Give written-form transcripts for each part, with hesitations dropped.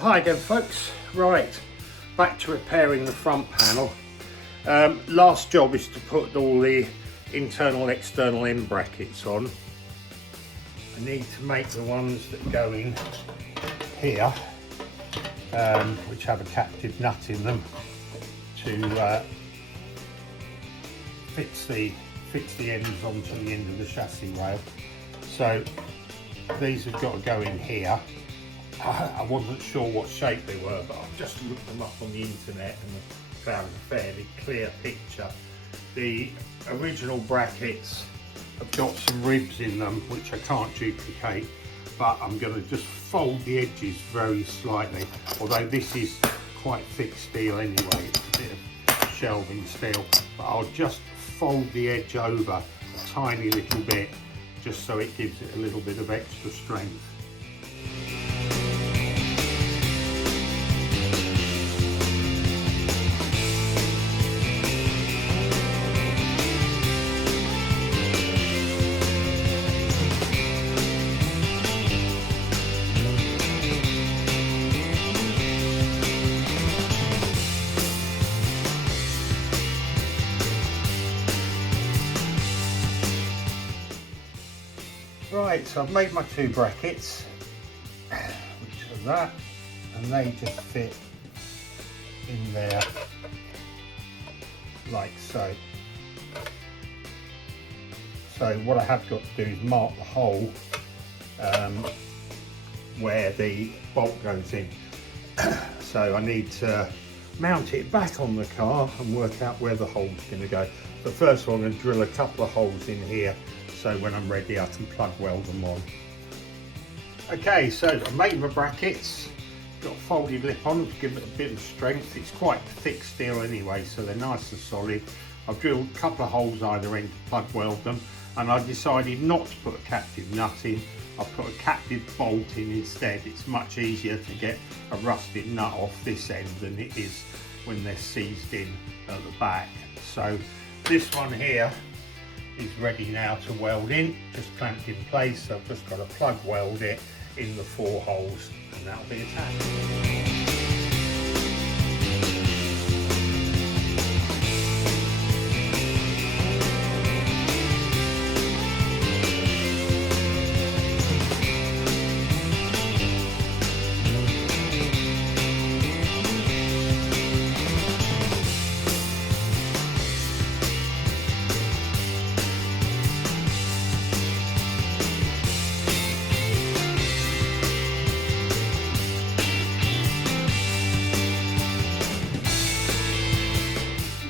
Hi again folks, right, back to repairing the front panel. Last job is to put all the internal external end brackets on. I need to make the ones that go in here, which have a captive nut in them, to fix the ends onto the end of the chassis rail. So these have got to go in here. I wasn't sure what shape they were, but I've just looked them up on the internet and found a fairly clear picture. The original brackets have got some ribs in them which I can't duplicate, but I'm going to just fold the edges very slightly, although this is quite thick steel anyway, it's a bit of shelving steel, but I'll just fold the edge over a tiny little bit just so it gives it a little bit of extra strength. Right, so I've made my two brackets, which are that, and they just fit in there like so. So what I have got to do is mark the hole where the bolt goes in. So I need to mount it back on the car and work out where the hole's going to go. But first of all, I'm going to drill a couple of holes in here, so when I'm ready I can plug weld them on. Okay, so I made my brackets, got a folded lip on to give it a bit of strength. It's quite thick steel anyway, so they're nice and solid. I've drilled a couple of holes either end to plug weld them, and I decided not to put a captive nut in. I put a captive bolt in instead. It's much easier to get a rusted nut off this end than it is when they're seized in at the back. So this one here is ready now to weld in, just clamped in place. So I've just got to plug weld it in the 4 holes and that'll be attached.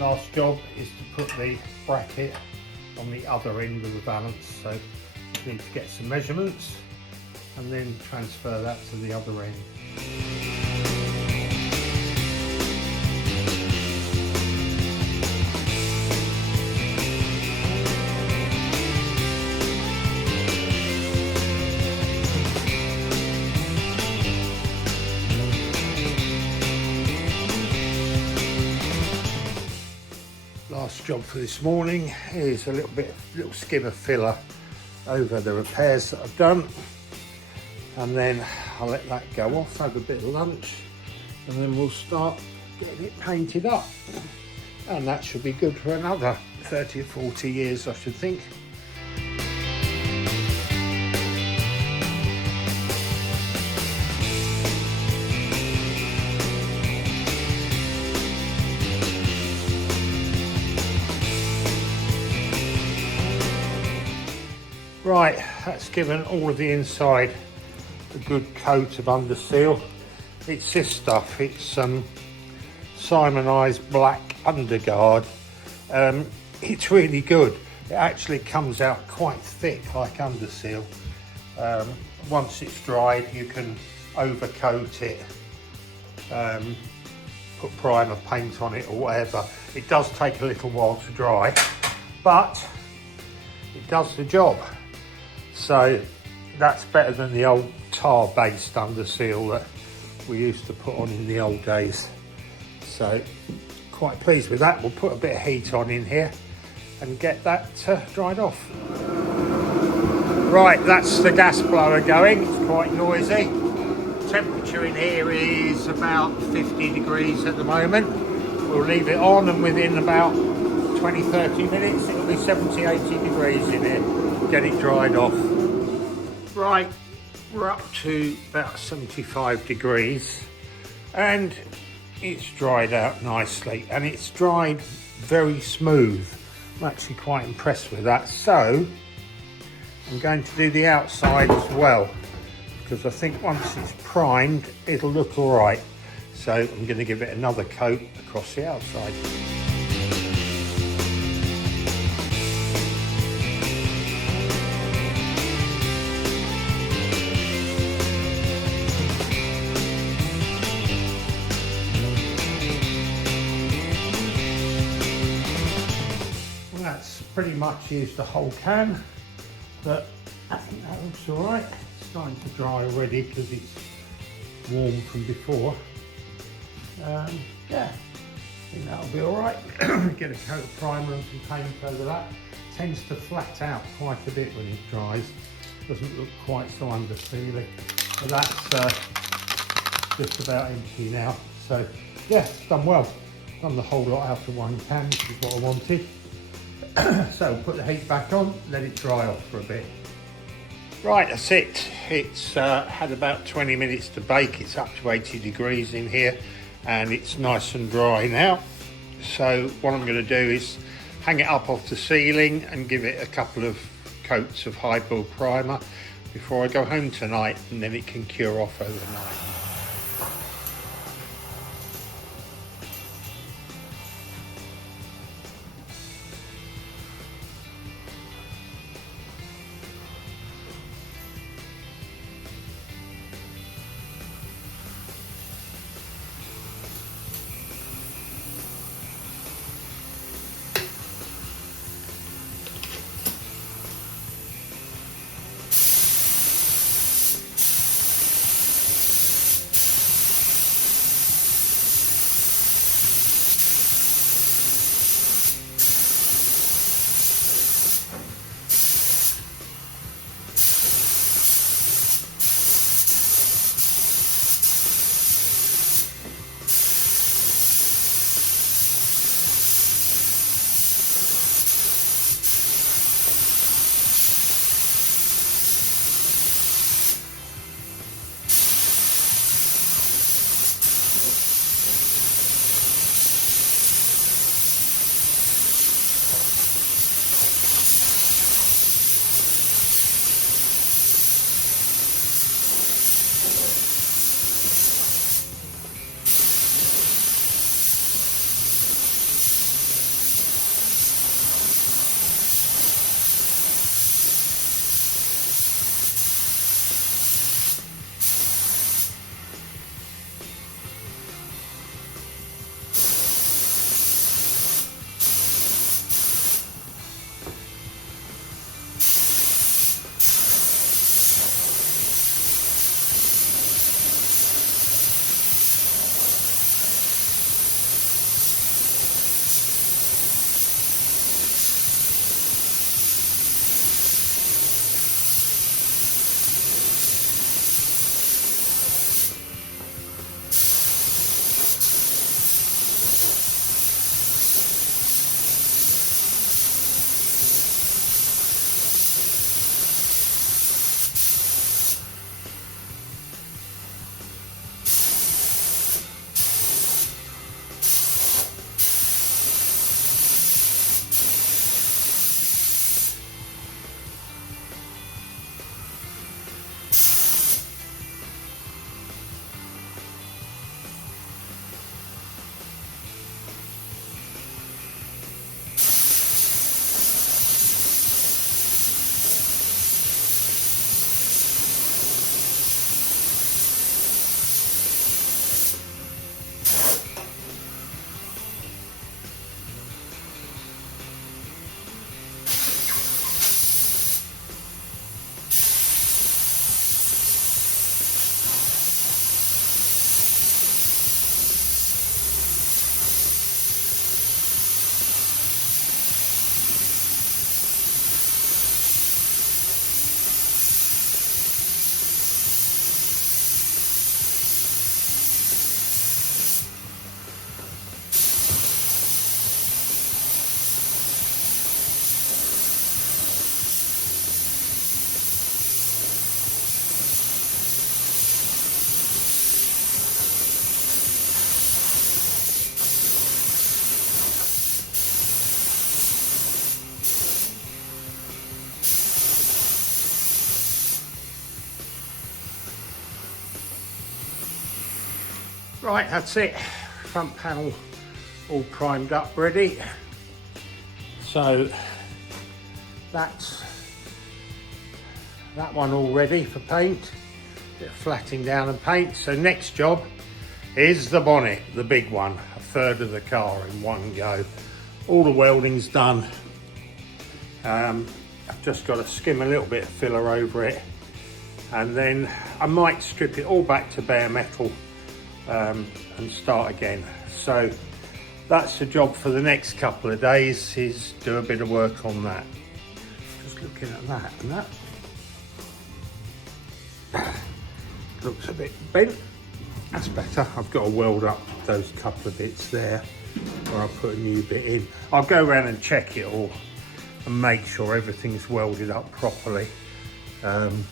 Last job is to put the bracket on the other end of the valance, so you need to get some measurements and then transfer that to the other end. Last job for this morning is a little skim of filler over the repairs that I've done, and then I'll let that go off, have a bit of lunch, and then we'll start getting it painted up, and that should be good for another 30 or 40 years, I should think. Right, that's given all of the inside a good coat of underseal. It's this stuff, it's Simonized black underguard. It's really good. It actually comes out quite thick like underseal. Once it's dried you can overcoat it, put primer paint on it or whatever. It does take a little while to dry, but it does the job. So that's better than the old tar-based underseal that we used to put on in the old days. So quite pleased with that. We'll put a bit of heat on in here and get that dried off. Right, that's the gas blower going. It's quite noisy. temperature in here is about 50 degrees at the moment. We'll leave it on, and within about 20-30 minutes it'll be 70-80 degrees in here. Get it dried off. Right, we're up to about 75 degrees and it's dried out nicely, and it's dried very smooth. I'm actually quite impressed with that. So I'm going to do the outside as well, because I think once it's primed it'll look all right. So I'm going to give it another coat across the outside. That's pretty much used the whole can, but I think that looks all right. It's starting to dry already because it's warm from before. Yeah, I think that'll be all right. Get a coat of primer and some paint over that. Tends to flat out quite a bit when it dries. Doesn't look quite so undersealy. But that's just about empty now. So yeah, it's done well. Done the whole lot out of one can, which is what I wanted. So put the heat back on, let it dry off for a bit. Right, that's it. It's had about 20 minutes to bake. It's up to 80 degrees in here and it's nice and dry now. So what I'm going to do is hang it up off the ceiling and give it a couple of coats of high build primer before I go home tonight, and then it can cure off overnight. Right, that's it. Front panel all primed up, ready. So that's that one all ready for paint. Bit of flatting down and paint. So next job is the bonnet, the big one. A third of the car in one go. All the welding's done. I've just got to skim a little bit of filler over it, and then I might strip it all back to bare metal and start again. So that's the job for the next couple of days, is do a bit of work on that. Just looking at that, and that looks a bit bent. That's better. I've got to weld up those couple of bits there where I'll put a new bit in. I'll go around and check it all and make sure everything's welded up properly. I've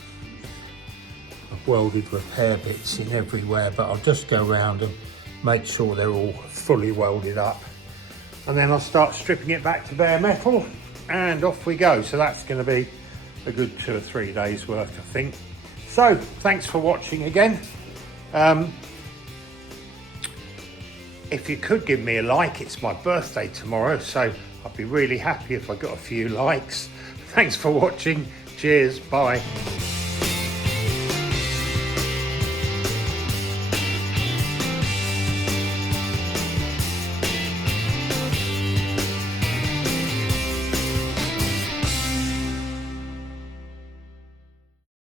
welded repair bits in everywhere, but I'll just go around and make sure they're all fully welded up. And then I'll start stripping it back to bare metal and off we go. So that's going to be a good 2 or 3 days work, I think. So thanks for watching again. If you could give me a like, it's my birthday tomorrow, so I'd be really happy if I got a few likes. Thanks for watching. Cheers. Bye.